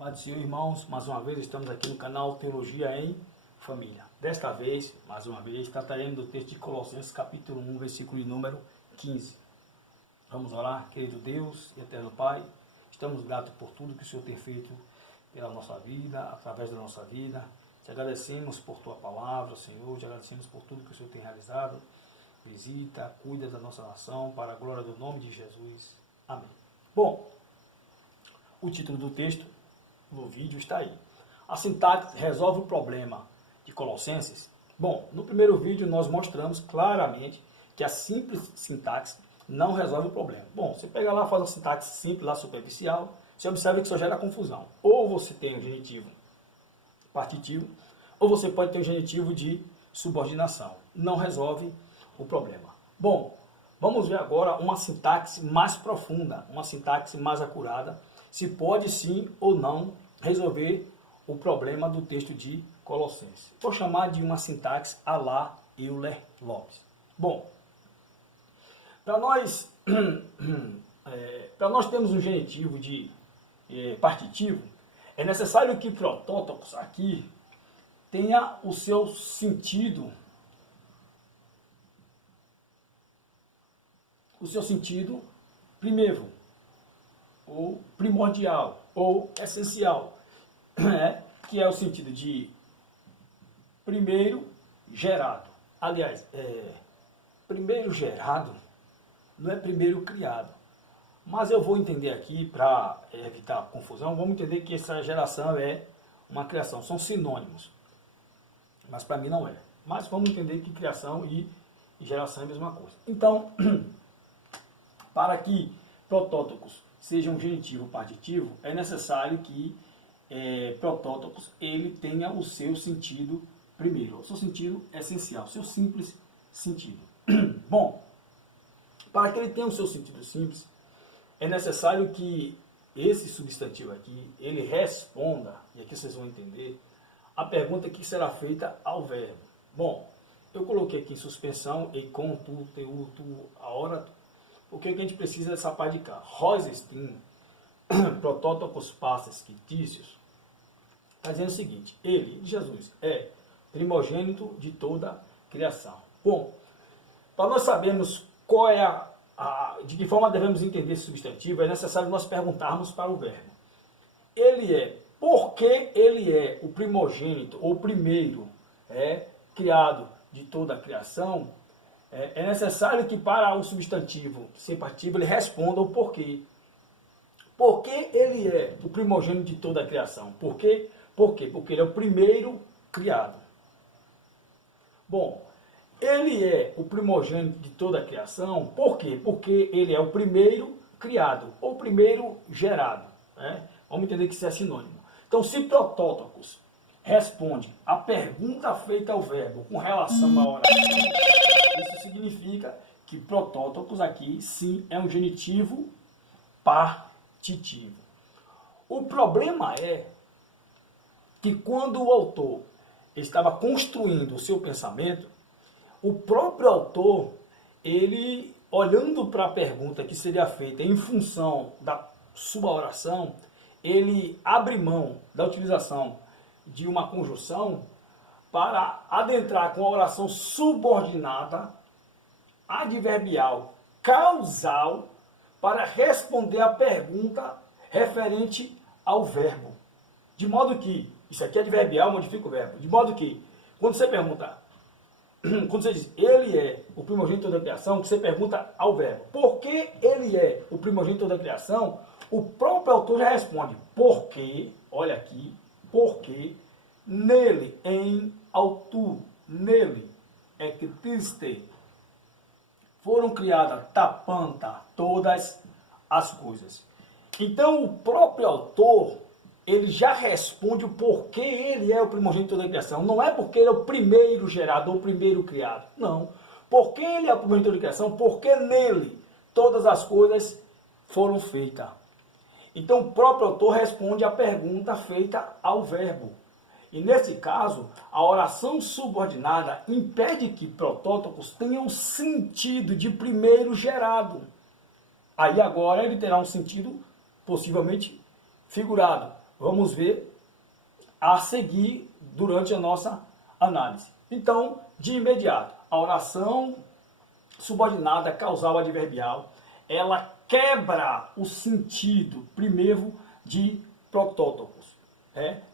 Pai do Senhor, irmãos, mais uma vez estamos aqui no canal Teologia em Família. Desta vez, mais uma vez, trataremos do texto de Colossenses capítulo 1, versículo de número 15. Vamos orar. Querido Deus e eterno Pai, estamos gratos por tudo que o Senhor tem feito pela nossa vida, através da nossa vida. Te agradecemos por Tua palavra, Senhor, te agradecemos por tudo que o Senhor tem realizado. Visita, cuida da nossa nação, para a glória do nome de Jesus. Amém. Bom, o título do texto no vídeo está aí. A sintaxe resolve o problema de Colossenses? Bom, no primeiro vídeo nós mostramos claramente que a simples sintaxe não resolve o problema. Bom, você pega lá, faz a sintaxe simples, lá superficial, você observa que só gera confusão. Ou você tem um genitivo partitivo, ou você pode ter um genitivo de subordinação. Não resolve o problema. Bom, vamos ver agora uma sintaxe mais profunda, uma sintaxe mais acurada, se pode sim ou não resolver o problema do texto de Colossenses. Vou chamar de uma sintaxe à la Euler Lopes. Bom, para nós termos um genitivo de partitivo, é necessário que protótipos aqui tenha o seu sentido, primeiro, ou primordial, ou essencial, que é o sentido de primeiro gerado. Aliás, primeiro gerado não é primeiro criado. Mas eu vou entender aqui, para evitar confusão, vamos entender que essa geração é uma criação, são sinônimos. Mas para mim não é. Mas vamos entender que criação e geração é a mesma coisa. Então, para que protótipos seja um genitivo partitivo, é necessário que protótipos ele tenha o seu sentido primeiro, o seu sentido essencial, o seu simples sentido. Bom, para que ele tenha o seu sentido simples, é necessário que esse substantivo aqui, ele responda, e aqui vocês vão entender, a pergunta que será feita ao verbo. Bom, eu coloquei aqui em suspensão, e com, tu, teu, tu, a hora, o que a gente precisa dessa parte de cá? Rosenstein, protótipos passes fictícios, está dizendo o seguinte: ele, Jesus, é primogênito de toda a criação. Bom, para nós sabermos qual é de que forma devemos entender esse substantivo, é necessário nós perguntarmos para o verbo. Ele é, porque ele é o primogênito, ou primeiro, criado de toda a criação, é necessário que para o substantivo sem partitivo ele responda o porquê. Por que ele é o primogênito de toda a criação? Por quê? Porque ele é o primeiro criado. Bom, ele é o primogênito de toda a criação, por quê? Porque ele é o primeiro criado, ou primeiro gerado. Vamos entender que isso é sinônimo. Então, se protótipos responde a pergunta feita ao verbo com relação à oração, isso significa que protótipos aqui, sim, é um genitivo partitivo. O problema é que quando o autor estava construindo o seu pensamento, o próprio autor, ele, olhando para a pergunta que seria feita em função da sua oração, ele abre mão da utilização de uma conjunção para adentrar com a oração subordinada, adverbial, causal, para responder a pergunta referente ao verbo. De modo que, isso aqui é adverbial, modifica o verbo, de modo que, quando você pergunta, quando você diz, ele é o primogênito da criação, que você pergunta ao verbo, por que ele é o primogênito da criação, o próprio autor já responde, porque, olha aqui, porque nele, em autu, nele, ectiste, foram criadas tapanta todas as coisas. Então, o próprio autor, ele já responde o porquê ele é o primogênito da criação. Não é porque ele é o primeiro gerado ou o primeiro criado. Não. Porque ele é o primogênito da criação, porque nele todas as coisas foram feitas. Então o próprio autor responde a pergunta feita ao verbo. E nesse caso, a oração subordinada impede que protótipos tenham sentido de primeiro gerado. Aí agora ele terá um sentido possivelmente figurado. vamos ver a seguir durante a nossa análise. Então, de imediato, a oração subordinada causal adverbial, ela quebra o sentido primeiro de protótopos.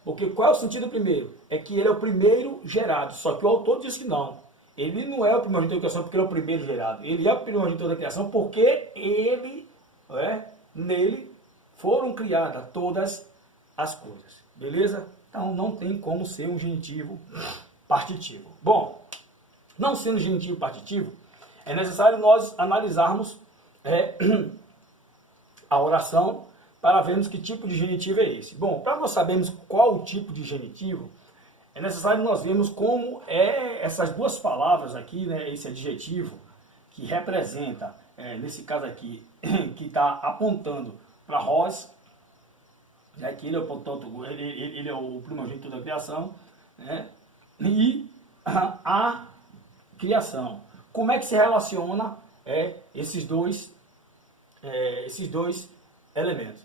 Porque qual é o sentido primeiro? É que ele é o primeiro gerado, só que o autor diz que não. Ele não é o primogênito da criação porque ele é o primeiro gerado. Ele é o primogênito da criação porque nele foram criadas todas as coisas. Beleza? Então não tem como ser um genitivo partitivo. Bom, não sendo genitivo partitivo, é necessário nós analisarmos a oração para vermos que tipo de genitivo é esse. Bom, para nós sabermos qual o tipo de genitivo, é necessário nós vermos como essas duas palavras aqui, né, esse adjetivo, que representa, nesse caso aqui, que está apontando para Ros, né, que ele é o protótipo, ele é o primogênito da criação, né, e a criação. Como é que se relaciona esses dois elementos?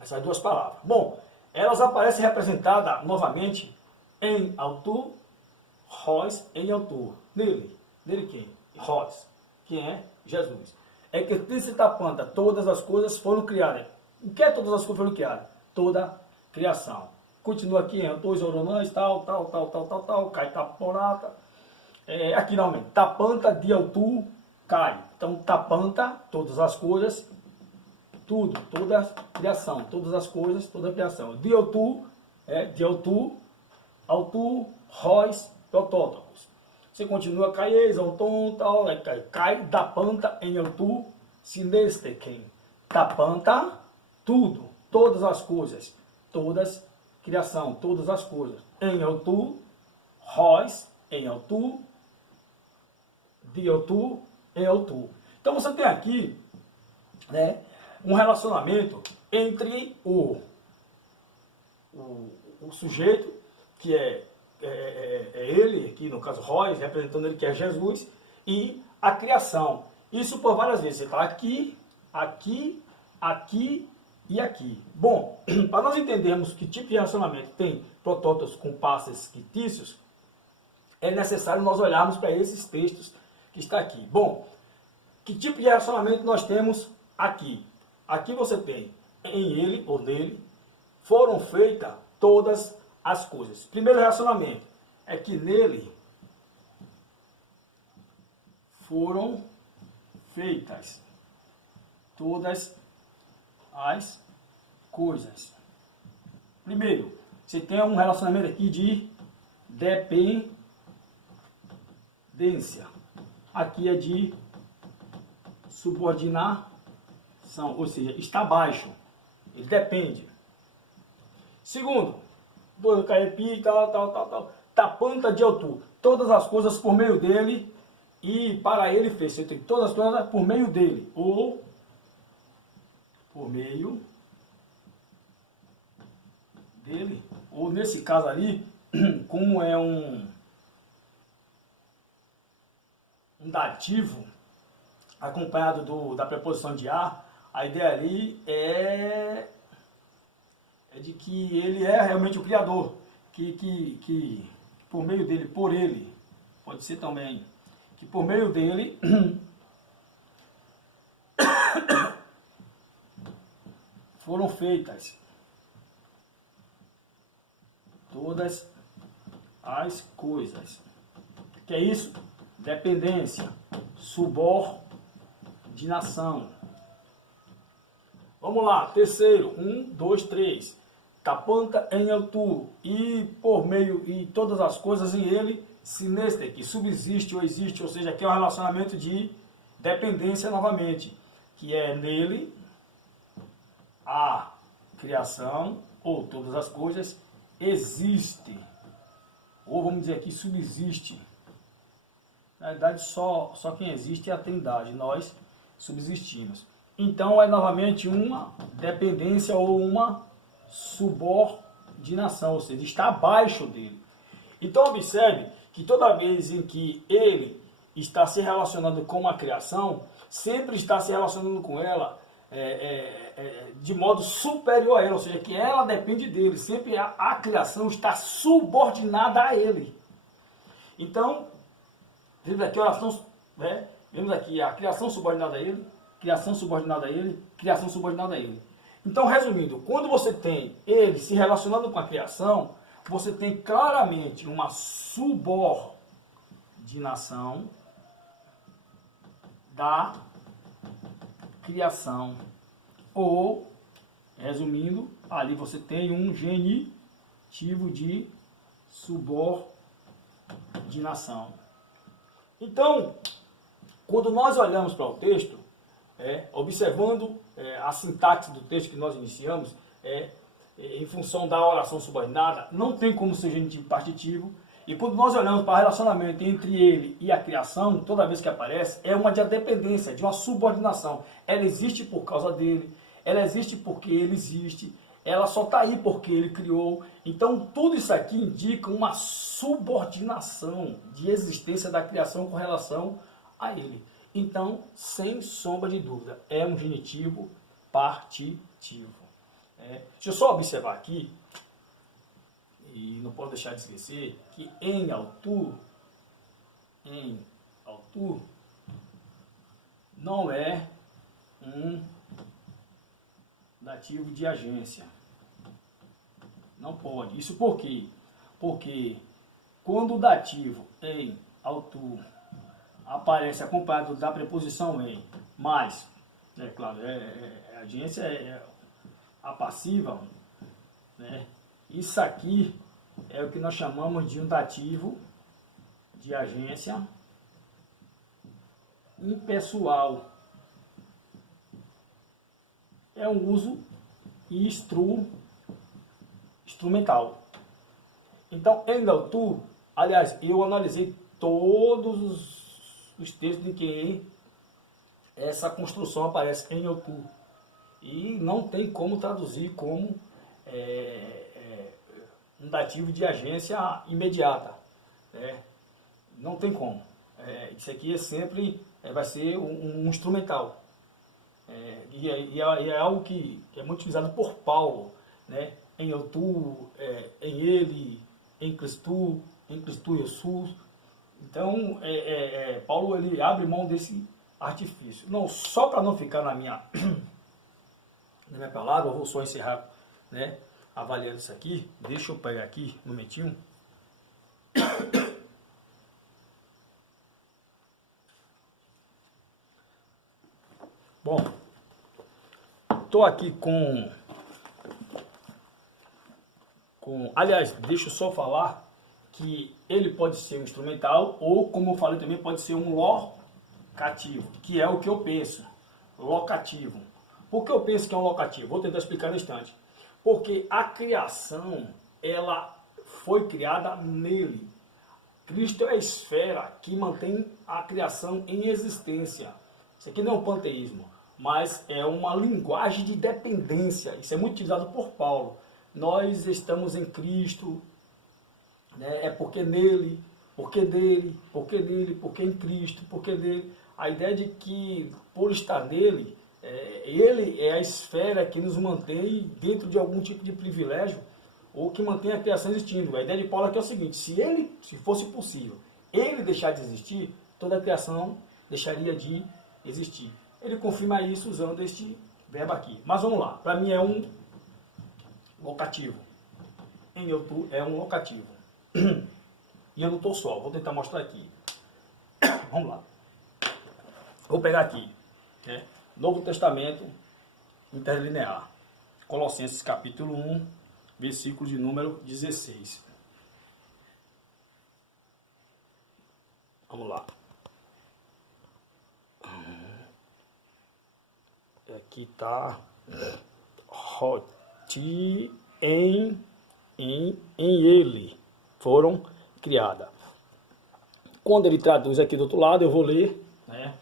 Essas duas palavras. Bom, elas aparecem representadas novamente em autor, Ros em autor. Nele quem? Ros. Quem é? Jesus. É que se tapanta, todas as coisas foram criadas. O que é todas as coisas foram criadas? Toda criação. Continua aqui em autor, oronães, tal, cai taporata. Aqui não, tapanta de autor, cai. Então, tapanta, todas as coisas, tudo, toda a criação, todas as coisas, toda a criação. De autor, Ros, protótopos. Você continua, caieis, autom, tal, cai da panta em autor, sineste quem. Tapanta, tudo, todas as coisas, todas criação, todas as coisas. Em autor, Ros, em autor, de autor, em autor. Então você tem aqui, né, um relacionamento entre o sujeito, que é ele, aqui no caso Ros, representando ele que é Jesus, e a criação. Isso por várias vezes. Você está aqui, aqui, aqui e aqui. Bom, para nós entendermos que tipo de relacionamento tem protótipos com passes fictícios, é necessário nós olharmos para esses textos que está aqui. Bom, que tipo de relacionamento nós temos aqui? Aqui você tem em ele ou nele foram feitas todas as coisas. Primeiro relacionamento é que nele foram feitas todas as coisas. Primeiro, você tem um relacionamento aqui de dependência. Aqui é de subordinação, ou seja, está abaixo. Ele depende. Segundo, do caipi, tal. Tapanta de autor. Todas as coisas por meio dele e para ele fez. Você tem todas as coisas por meio dele. Ou por meio dele. Ou nesse caso ali, como é um dativo acompanhado da preposição de a ideia ali é de que ele é realmente o Criador, que por meio dele, por ele, pode ser também, que por meio dele foram feitas todas as coisas. Que é isso? Dependência, subordinação. Vamos lá, terceiro, 1, 2, 3. Tapanta em altura e por meio e todas as coisas em ele, sineste, que subsiste ou existe, ou seja, aqui é um relacionamento de dependência novamente, que é nele a criação ou todas as coisas existe, ou vamos dizer aqui subsiste. Na verdade, só quem existe é a Trindade, nós subsistimos. Então é novamente uma dependência ou uma subordinação, ou seja, está abaixo dele. Então observe que toda vez em que ele está se relacionando com a criação, sempre está se relacionando com ela de modo superior a ele, ou seja, que ela depende dele, sempre a criação está subordinada a ele. Então, vemos aqui a oração, vemos aqui a criação subordinada a ele, criação subordinada a ele, criação subordinada a ele. Então, resumindo, quando você tem ele se relacionando com a criação, você tem claramente uma subordinação da criação. Ou, resumindo, ali você tem um genitivo de subordinação. Então, quando nós olhamos para o texto, observando a sintaxe do texto que nós iniciamos, em função da oração subordinada, não tem como ser genitivo partitivo. E quando nós olhamos para o relacionamento entre ele e a criação, toda vez que aparece, é uma de dependência, de uma subordinação. Ela existe por causa dele, ela existe porque ele existe, ela só está aí porque ele criou. Então tudo isso aqui indica uma subordinação de existência da criação com relação a ele. Então, sem sombra de dúvida, é um genitivo partitivo. Deixa eu só observar aqui, e não posso deixar de esquecer, que em autor não é um dativo de agência. Não pode. Isso por quê? Porque quando o dativo em autor aparece acompanhado da preposição em, mas, claro, a agência é a passiva, né? Isso aqui é o que nós chamamos de um dativo de agência impessoal. É um uso instrumental. Então, em autor, aliás, eu analisei todos os textos em que essa construção aparece em autor. E não tem como traduzir como um dativo de agência imediata. Não tem como. Isso aqui sempre vai ser um instrumental. E é algo que é muito utilizado por Paulo, né? Em eu tu, em ele, em Cristo eu sou. Então, Paulo ele abre mão desse artifício. Não, só para não ficar na minha palavra, eu vou só encerrar, né, avaliando isso aqui. Deixa eu pegar aqui um momentinho. Bom, estou aqui aliás, deixa eu só falar que ele pode ser um instrumental ou, como eu falei também, pode ser um locativo, que é o que eu penso, locativo. Por que eu penso que é um locativo? Vou tentar explicar no instante. Porque a criação, ela foi criada nele. Cristo é a esfera que mantém a criação em existência. Isso aqui não é um panteísmo, mas é uma linguagem de dependência. Isso é muito utilizado por Paulo. Nós estamos em Cristo, né? É porque nele, porque dele, porque nele, porque em Cristo, porque dele. A ideia de que, por estar nele, ele é a esfera que nos mantém dentro de algum tipo de privilégio ou que mantém a criação existindo. A ideia de Paulo aqui é o seguinte: se fosse possível, ele deixar de existir, toda a criação deixaria de existir. Ele confirma isso usando este verbo aqui. Mas vamos lá, para mim é um locativo. Em eu tu é um locativo. E eu não estou só, vou tentar mostrar aqui. Vamos lá. Vou pegar aqui, né? Novo Testamento interlinear. Colossenses capítulo 1, versículo de número 16. Vamos lá. Aqui está em ele foram criadas. Quando ele traduz aqui do outro lado, eu vou ler, né?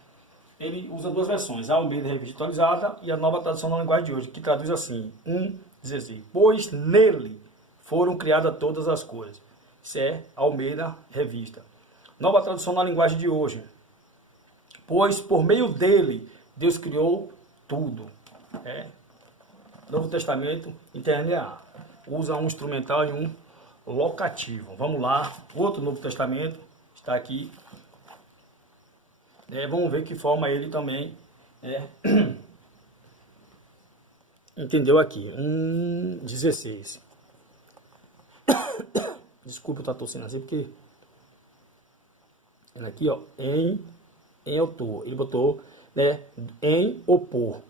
Ele usa duas versões, a Almeida Revista Atualizada e a Nova Tradução na Linguagem de Hoje, que traduz assim, 1:16. Pois nele foram criadas todas as coisas. Isso é Almeida Revista. Nova Tradução na Linguagem de Hoje. Pois por meio dele Deus criou tudo. Novo Testamento, interlinear. Usa um instrumental e um locativo. Vamos lá, outro Novo Testamento está aqui. Vamos ver que forma ele também entendeu aqui. 16. Desculpa eu estar tossindo assim, porque aqui, ó, em autor, ele botou, em opor.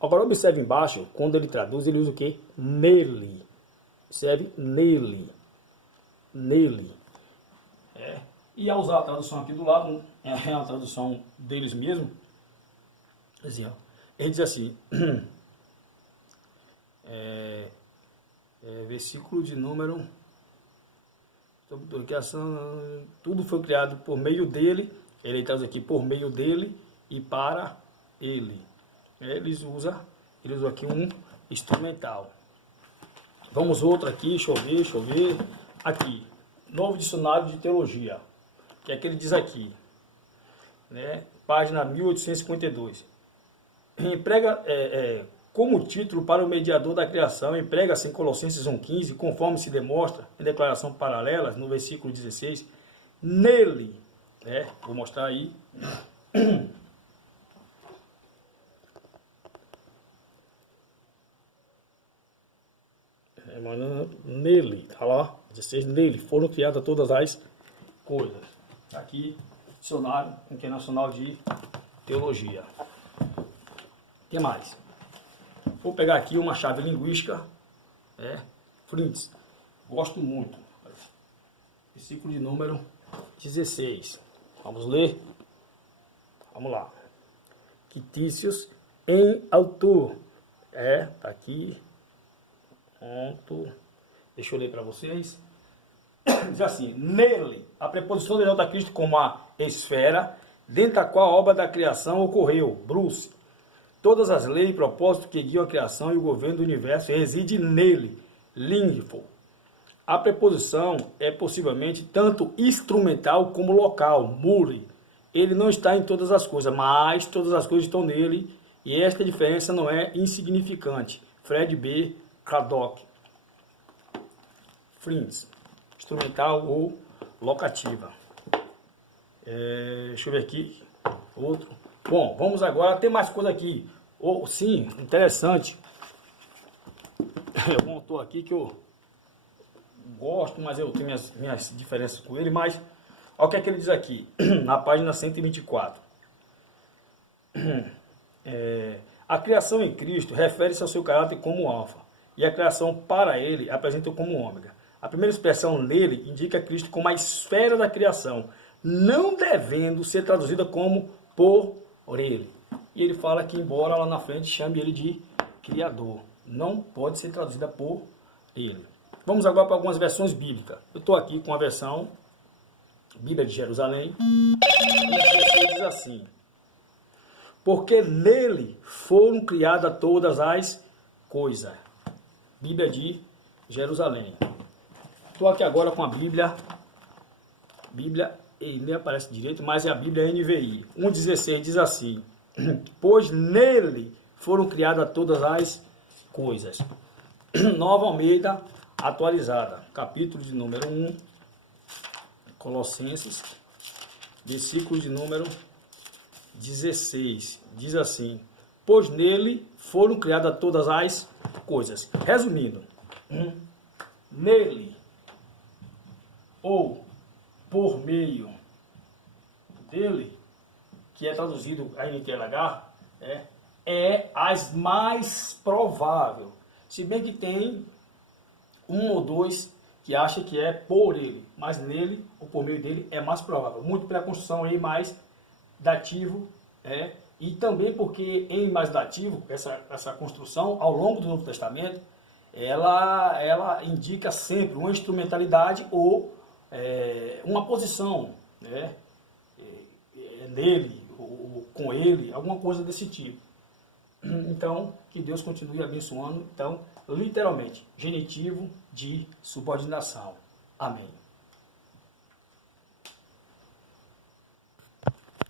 Agora observe embaixo, quando ele traduz, ele usa o que? Nele. Observe, nele. E ao usar a tradução aqui do lado, é a tradução deles mesmo, assim, ó, ele diz assim, versículo de número, tudo foi criado por meio dele, ele traz aqui por meio dele e para ele. Eles usam aqui um instrumental. Vamos outro aqui, deixa eu ver. Aqui, Novo Dicionário de Teologia. Que é que ele diz aqui, página 1852. Emprega como título para o mediador da criação, emprega-se em Colossenses 1,15, conforme se demonstra em declaração paralelas, no versículo 16, nele, vou mostrar aí, nele, tá lá, 16, nele, foram criadas todas as coisas. Aqui, dicionário internacional de teologia. O que mais? Vou pegar aqui uma chave linguística, Flintz. Gosto muito. Versículo de número 16. Vamos ler? Vamos lá. Quitícios em autor. Tá aqui. Ponto. Deixa eu ler para vocês. Diz assim, nele, a preposição denota Cristo como a esfera, dentro da qual a obra da criação ocorreu, Bruce. Todas as leis e propósitos que guiam a criação e o governo do universo reside nele, Lingfo. A preposição é possivelmente tanto instrumental como local, Muri. Ele não está em todas as coisas, mas todas as coisas estão nele, e esta diferença não é insignificante. Fred B. Craddock. Flintz. Instrumental ou locativa. Deixa eu ver aqui. Outro. Bom, vamos agora. Tem mais coisa aqui. Sim, interessante. É um autor aqui que eu gosto, mas eu tenho minhas diferenças com ele. Mas, olha o que é que ele diz aqui, na página 124. A criação em Cristo refere-se ao seu caráter como alfa, e a criação para ele apresenta como ômega. A primeira expressão nele indica Cristo como a esfera da criação, não devendo ser traduzida como por ele. E ele fala que, embora lá na frente chame ele de Criador, não pode ser traduzida por ele. Vamos agora para algumas versões bíblicas. Eu estou aqui com a versão Bíblia de Jerusalém, e a versão diz assim: porque nele foram criadas todas as coisas. Bíblia de Jerusalém. Estou aqui agora com a Bíblia, nem aparece direito, mas é a Bíblia NVI. 1,16 diz assim: pois nele foram criadas todas as coisas. Nova Almeida atualizada, capítulo de número 1, Colossenses, versículo de número 16, diz assim: pois nele foram criadas todas as coisas. Resumindo, nele, ou por meio dele, que é traduzido a NTLH, é as mais provável. Se bem que tem um ou dois que acha que é por ele, mas nele, ou por meio dele, é mais provável. Muito pela construção aí mais dativo, e também porque em mais dativo, essa construção, ao longo do Novo Testamento, ela indica sempre uma instrumentalidade ou uma posição, nele, ou com ele, alguma coisa desse tipo. Então, que Deus continue abençoando. Então, literalmente, genitivo de subordinação. Amém.